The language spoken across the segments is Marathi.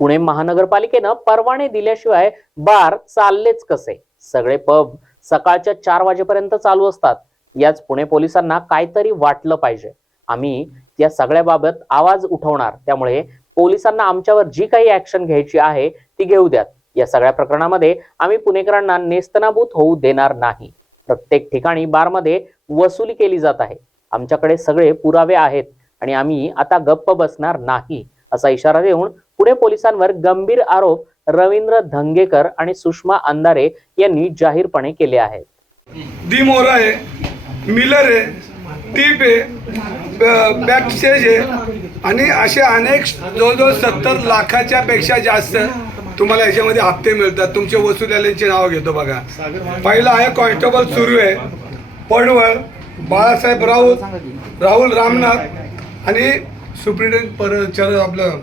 पुणे महानगरपालिकेनं परवाने दिल्याशिवाय बार चाललेच कसे? सगळे पब सकाळच्या चार वाजेपर्यंत चालू असतात. याच पुणे पोलिसांना काहीतरी वाटलं पाहिजे. आम्ही या सगळ्याबाबत आवाज उठवणार. त्यामुळे पोलिसांना आमच्यावर जी काही ऍक्शन घ्यायची आहे ती घेऊ द्यात. या सगळ्या प्रकरणामध्ये आम्ही पुणेकरांना नेस्तनाभूत होऊ देणार नाही. प्रत्येक ठिकाणी बारमध्ये वसुली केली जात आहे. आमच्याकडे सगळे पुरावे आहेत आणि आम्ही आता गप्प बसणार नाही. असा इशारा देऊन पुणे पोलिसांवर गंभीर आरोप रवींद्र धंगेकर आणि सुषमा अंधारे यांनी जाहीरपणे केले आहेत. दी मोरा आहे मिलर आहे टीप आहे बॅकस्टेज आहे आणि असे अनेक जवळजवळ सत्तर लाखाच्या पेक्षा जास्त तुम्हाला याच्यामध्ये हप्ते मिळतात. तुमचे वसुल्याची नावं घेतो बघा. पहिला आहे कॉन्स्टेबल सुरू आहे पडवळ बाळासाहेब राऊत राहुल रामनाथ आणि सुप्रिटेंट पर चर आपलं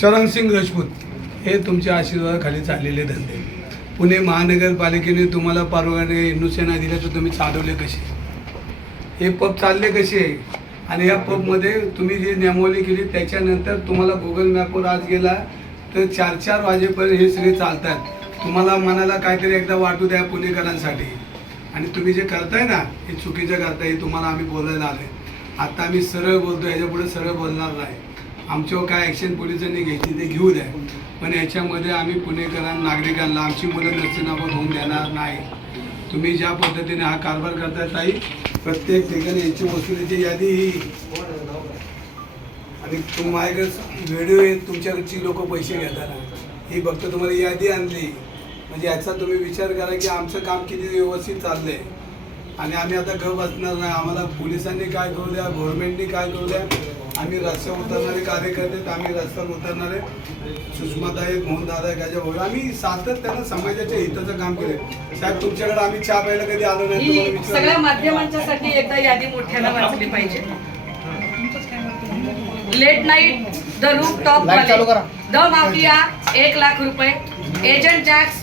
चरणसिंग राजपूत हे तुमच्या आशीर्वादाखाली चाललेले धंदे. पुणे महानगरपालिकेने तुम्हाला परवाने नुसेना दिल्या तर तुम्ही चालवले कसे? हे पब चालले कसे? आणि या पबमध्ये तुम्ही जी नियमावली केली त्याच्यानंतर तुम्हाला गुगल मॅपवर आज गेला तर चार चार वाजेपर्यंत हे सगळे चालतात. तुम्हाला मनाला काहीतरी एकदा वाटू द्या पुणेकरांसाठी. आणि तुम्ही जे करताय ना हे चुकीचं करताय हे तुम्हाला आम्ही बोलायला आले आता आम्ही सरळ बोलतो ह्याच्यापुढे सरळ बोलणार नाही. आमच्यावर काय ॲक्शन पोलिसांनी घ्यायची ते घेऊ द्या. पण याच्यामध्ये आम्ही पुणेकरांना नागरिकांना आमची मुलं नसताना होऊन देणार नाही. तुम्ही ज्या पद्धतीने हा कारभार करताय ताई प्रत्येक ठिकाणी यांची वसुलीची यादी ही. आणि माझ्याकडे व्हिडिओ तुमच्याकडची लोक पैसे घेताना ही फक्त तुम्हाला यादी आणली. म्हणजे याचा तुम्ही विचार करा की आमचं काम किती व्यवस्थित चाललं आहे आणि आम्ही आता गप बसणार नाही. आम्हाला पोलिसांनी काय करू द्या गव्हर्नमेंटनी काय करू द्या? आम्ही रस्त्यावर उतरणारे कार्यकर्ते आम्ही रस्त्यावर उतरणारे. सुषमाता आहेत मोहनदादा आहे गाजा भाऊ आम्ही सातत्यानं समाजाच्या हिताचं काम केले साहेब तुमच्याकडे आम्ही चहा प्यायला कधी आलो नाही? ही. सगळ्या माध्यमांच्यासाठी एकदा यादी मोठ्यानं वाचली पाहिजे. Late night the rooftop the mafia एक लाख रुपये. Agent Jacks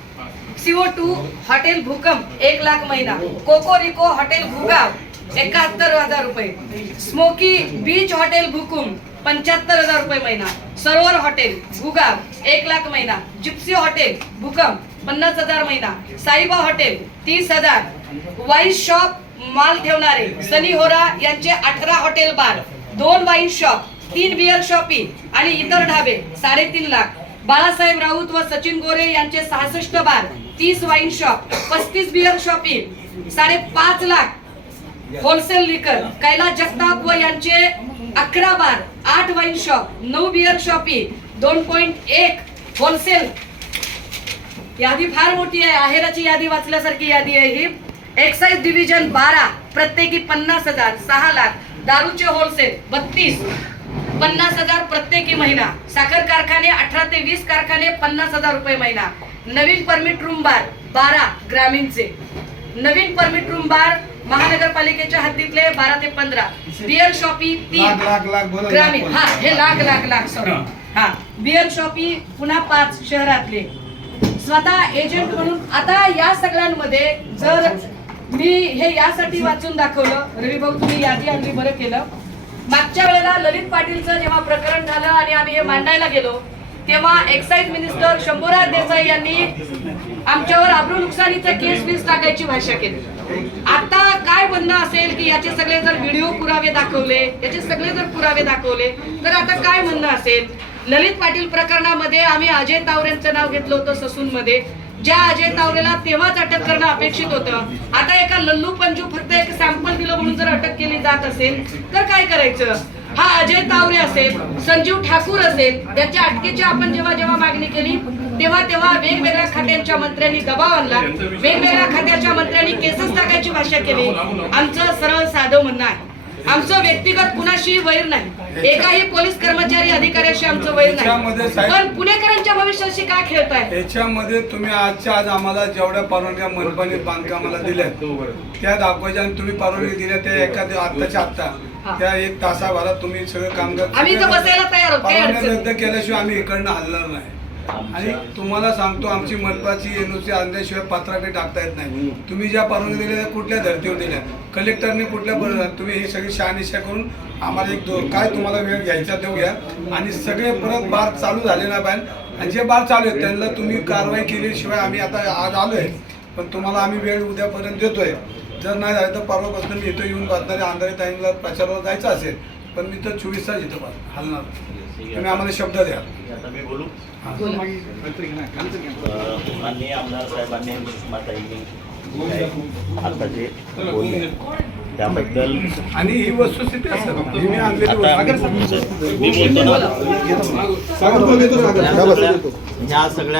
C O two भूकंप एक लाख महिना. कोकोरिको हॉटेल भूगाव एकाहत्तर हजार रुपये. स्मोकी बीच हॉटेल भूकुम पंच्याहत्तर हजार रुपये महिना. सरोवर हॉटेल भूगाव एक लाख महिना. जिप्सी हॉटेल भूकंप पन्नास हजार महिना. साईबा हॉटेल तीस हजार. वाईन शॉप माल ठेवणारे सनी होरा यांचे अठरा हॉटेल बार. दोन वाईन शॉप तीन बिअर शॉपी आणि इतर ढाबे साडेतीन लाख. बाळासाहेब राऊत व सचिन गोरे यांचे सहासष्ट बार तीस वाईन शॉप पस्तीस बिअर शॉपी साडेपाच लाख होलसेल लिकर कैलास जगताप व यांचे अकरा बार आठ वाईन शॉप नऊ बिअर शॉपी दोन पॉईंट एक होलसेल यादी फार मोठी आहे. आहेराची यादी वाचल्यासारखी यादी आहे ही. एक्साइज डिव्हिजन बारा प्रत्येकी पन्नास हजार सहा लाख दारूचे होलसेल बत्तीस. पन्नास हजार प्रत्येकी महिना साखर कारखाने अठरा ते वीस कारखाने पन्नास हजार रुपये महिना नवीन परमिट रूम बार बारा ग्रामीणचे. नवीन परमिट रूम बार महानगरपालिकेच्या हद्दीतले बारा ते पंधरा. बिअर शॉपी लाख लाख लाख तीन बोला ग्रामीण. हा हे लाख लाख लाख सॉरी हा. बिअर शॉपी पुन्हा पाच शहरातले. स्वतः एजंट म्हणून आता या सगळ्यांमध्ये जर मी हे यासाठी वाचून दाखवलं रवी भाऊ तुम्ही यादी आणली बरं केलं. मागच्या वेळेला ललित पाटीलचं जेव्हा प्रकरण झालं आणि आम्ही हे मांडायला गेलो तेव्हा एक्साईज मिनिस्टर शंभूराज देसाई यांनी आमच्यावर आब्रू नुकसानीचं केस वीज टाकायची भाषा केली. आता काय म्हणणं असेल की याचे सगळे जर व्हिडिओ पुरावे दाखवले याचे सगळे जर पुरावे दाखवले तर आता काय म्हणणं असेल? ललित पाटील प्रकरणामध्ये आम्ही अजय तावरेंचं नाव घेतलं होतं ससून मध्ये ज्या अजय तावरेला तेव्हाच अटक करणं अपेक्षित होतं. आता एका लल्लू पंजू फक्त एक सॅम्पल दिलं म्हणून जर अटक केली जात असेल तर काय करायचं? हा अजय तावरे असेल संजीव ठाकूर असेल त्यांच्या अटकेची आपण जेव्हा जेव्हा मागणी केली तेव्हा तेव्हा वेगवेगळ्या खात्यांच्या मंत्र्यांनी दबाव आणला. वेगवेगळ्या खात्याच्या मंत्र्यांनी केसेस टाकायची भाषा केली. आमचं सरळ साधं म्हणणं आहे. आमचं व्यक्तिगत कुणाशी वैर नाही. एकाही पोलीस कर्मचारी अधिकाऱ्याशी आमचं वैर त्याच्यामध्ये नाही पण पुणेकरांच्या भविष्याशी काय खेळताय? याच्यामध्ये तुम्ही आजच्या आज आम्हाला जेवढ्या परवानग्या मनपाने बांधकामाला दिल्या त्या दाखवायच्या आणि तुम्ही परवानगी दिल्या त्या एखाद्या आत्ताच्या आत्ता. हा. त्या एक तासाभरात तुम्ही सगळं काम कर आम्ही बसायला तयार रद्द केल्याशिवाय आम्ही इकडनं हलणार नाही. आणि तुम्हाला सांगतो आमची मनपाची एनओसी आणल्याशिवाय पत्राकडे टाकता येत नाही. तुम्ही ज्या परवानगी दिल्या त्या कुठल्या धर्तीवर दिल्या? कलेक्टरने कुठल्या पर- तुम्ही ही सगळी शहानिशा करून आम्हाला एक दो- काय तुम्हाला वेळ घ्यायचा देऊ घ्या. आणि सगळे परत बार चालू झाले ना पाहिजे आणि जे बार चालू आहेत त्यांना तुम्ही कारवाई केल्याशिवाय आम्ही आता आज आलोय. पण तुम्हाला आम्ही वेळ उद्यापर्यंत देतोय. जर नाही झालं तर परवापासून मी इथं येऊन बसणारे अंधारे टाईमला प्रचारावर जायचं असेल पण मी तर चोवीस तास इथं बस- हलणार तुम्ही आम्हाला शब्द द्या. आता मी बोलू? माननीय आमदार साहेबांनी आता जे बोलले त्याबद्दल आणि ही वस्तुस्थिती असते ही मी आणलेली आता वस्तू. मी बोलतो ना. ह्या सगळ्या ह्या सगळ्या